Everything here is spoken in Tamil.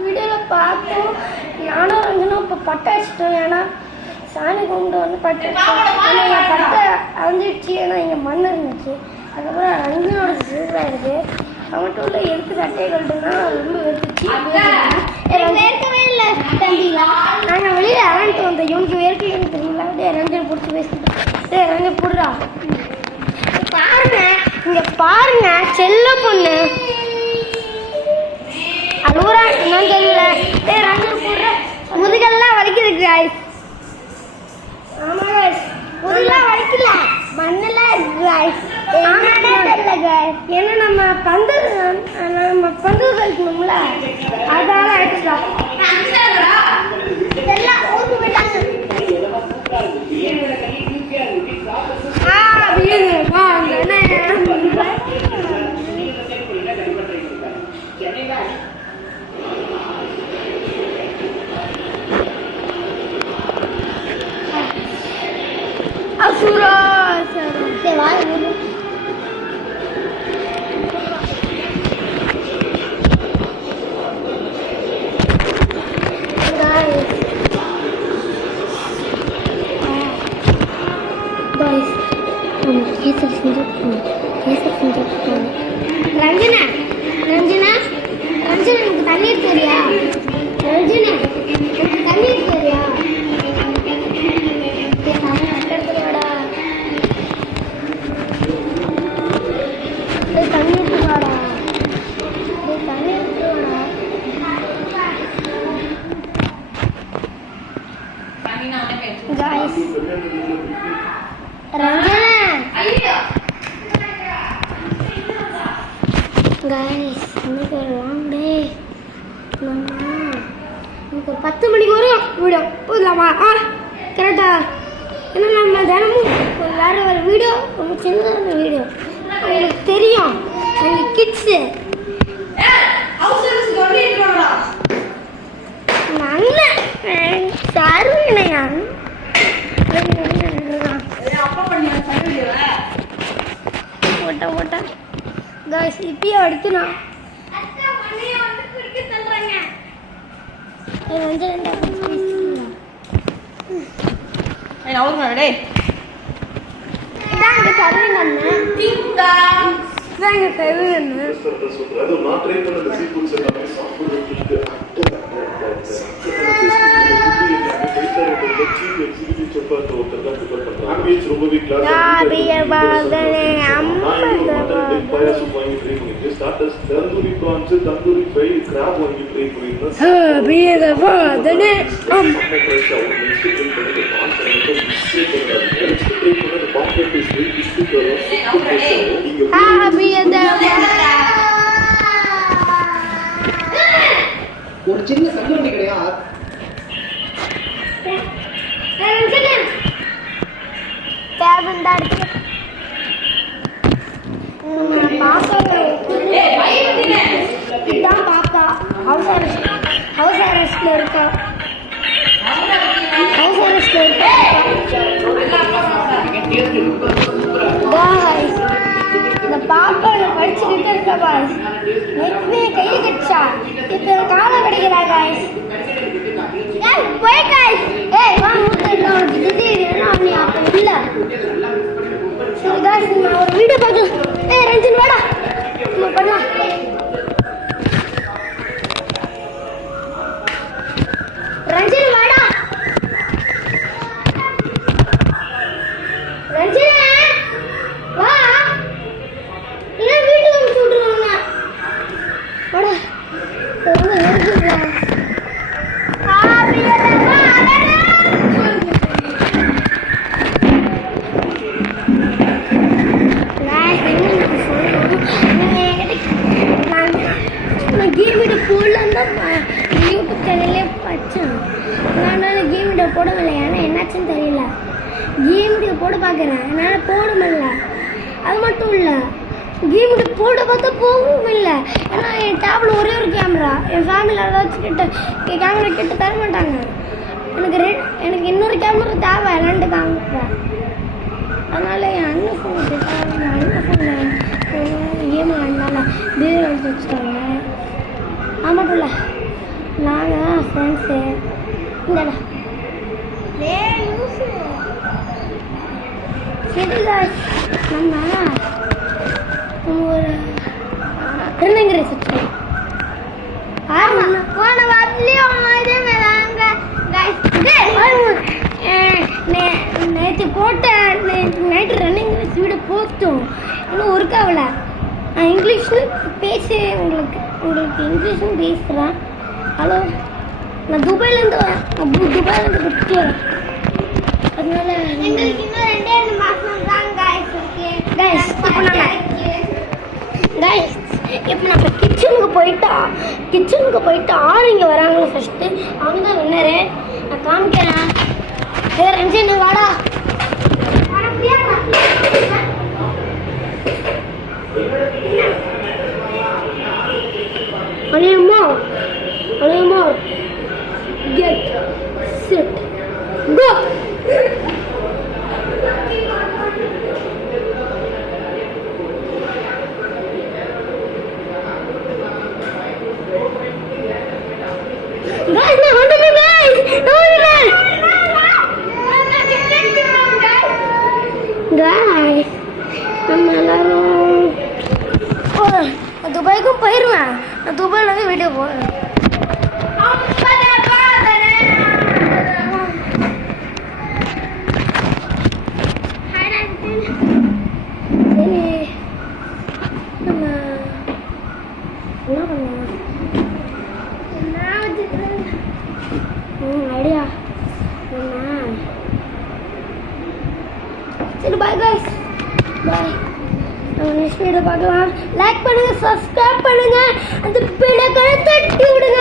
வீடியோவில் பார்த்தோம். நானும் ரஞ்சனும் இப்போ பட்டை அடிச்சிட்டோம். ஏன்னா சாணி கொண்டு வந்து பட்டை அடிச்சோம். என் பட்டை அழிஞ்சிடுச்சு. ஏன்னா இங்கே மண் இருந்துச்சு. அதுக்கப்புறம் ரஞ்சனோட சீராக இருக்குது. அவன்கிட்ட உள்ள எதுக்கு சட்டையை கட்டுனா ரொம்ப வெறுத்துச்சு. வேர்க்கவே இல்லை தம்பிங்களா. நாங்கள் வெளியில் இறங்கிட்டு வந்தோம். இவனுக்கு வேர்க்கலைன்னு தெரியல. அப்படியே ரஞ்சனை பிடிச்சி பேசிட்டோம். சரி ரஞ்சன் போடுறா. பாருங்க இங்கே பாருங்க செல்ல பொண்ணு அழுகுறா என்னன்னு தெரியல. ரஞ்சன் போடுற முதுகெல்லாம் வலிக்குது காய்ஸ். ஆமா காய்ஸ் முதுகெல்லாம் வலிக்கல மண்ணெல்லாம் இருக்கு காய்ஸ். தெரியல காய்ஸ். ஏன்னா நம்ம பந்து கழிக்கணும்ல அதால ஆயிடுச்சா இதெல்லாம் ஊருக்கு போயிட்டாங்க. அசுரா சரி வா ரஞ்சனா ரஞ்சனா ரஞ்சனா எனக்கு தண்ணீர் தெரியா? ரஞ்சனா எனக்கு தண்ணீர் தெரியா? Guys, Ranjana. Guys, இன்னைக்கு ஒரு லாங் டே. நமக்கு 10 மணிக்கு வரும் வீடியோ போடலாமா? கரெக்டா? ஏன்னா நம்ம தினமும் வேற ஒரு வீடியோ ரொம்ப சின்னதான வீடியோ உங்களுக்கு தெரியும். எங்கள் கிட்ஸு இப்பயே அடிக்கணும். ஒரு சின்ன சங்கரண்டி கிடையாது. பாப்பா ஹவுஸ் அரெஸ்ட்ல இருக்கா. இந்த பாப்பா படிச்சுக்கிட்டு இருக்கா பாய்ஸ். நெக்ஸ்ட் கையை கட்சா இப்போ காலை கிடைக்கிறா காய்ஸ். போய் காய்ஸ் வா மூத்த திடீர்னு அப்படி அப்போ இல்லை. சரி காய்ஸ் நான் ஒரு வீடியோ பார்க்கலாம். ரஞ்சன் வாடா நம்ம பண்ணலாம். ரஞ்சன் வாடா. ரஞ்சனா வா. என்ன வீட்டுக்கு அனுப்பிச்சு விட்டுருவாங்க. வாடா யூடியூப் சேனல்லே படித்தேன். அதனால் கேம் வீடியோ போட முடியல. ஏன்னா என்னாச்சுன்னு தெரியல. கேம் வீடியோ போட பார்க்குறேன். என்னால் போட முடியல. அது மட்டும் இல்லை கேம் வீடியோ போட பார்த்தா போகவும் இல்லை. ஏன்னா என் டேபில் ஒரே ஒரு கேமரா. என் ஃபேமிலியில் ஏதாச்சும் கேமரா கிட்ட தர மாட்டாங்க. எனக்கு இன்னொரு கேமரா தேவை. 2 கேமரா. அதனால் என் அண்ணன் ஃபோன் கேட்டாங்க. அண்ணன் ஃபோனில் கேம் ஆடினால பீரோ எடுத்து வச்சுட்டாங்க. அது மட்டும் இல்லை நாங்கள் ஃப்ரெண்ட்ஸு இந்தடா சரி guys, நம்ம ஒரு தென்னங்கிரி சுற்றோம். போன வாரத்துலேயும் நேற்று நைட்டு ரன்னிங் ரேஸ் வீடு போட்டோம். இன்னும் ஒர்க்காகல. நான் இங்கிலீஷில் பேசி உங்களுக்கு இங்கிலீஷும் பேசுகிறேன். ஹலோ, நான் துபாயிலேருந்து வரேன். துபாயிலேருந்து விட்டு வரேன். அதனால எங்களுக்கு இன்னும் 2 மாதம் தான் கைஸ் இப்போ நம்ம கிச்சனுக்கு போயிட்டு ஆளுங்க வராங்களோ ஃபஸ்ட்டு அவங்க தான் வின்னரு. நான் காமிக்கிறேன். ரஞ்சன் வாடா. அழியம்மா கெட் செட் கோ. Guys, நான் வந்துட்டேன் guys. நம்ம எல்லாரும் துபாய்க்கும் போயிடுவேன். நான் துபாயிலேருந்து வீடியோ போகிறேன். நம்ம என்ன பண்ணுவோம் ஐடியா சரி பாய் கைஸ், பாய். நம்ம நெக்ஸ்ட் வீடியோ பார்க்கலாம். லைக் பண்ணுங்க, சப்ஸ்கிரைப் பண்ணுங்க, அந்த பெல் ஐகானை தட்டி விடுங்க.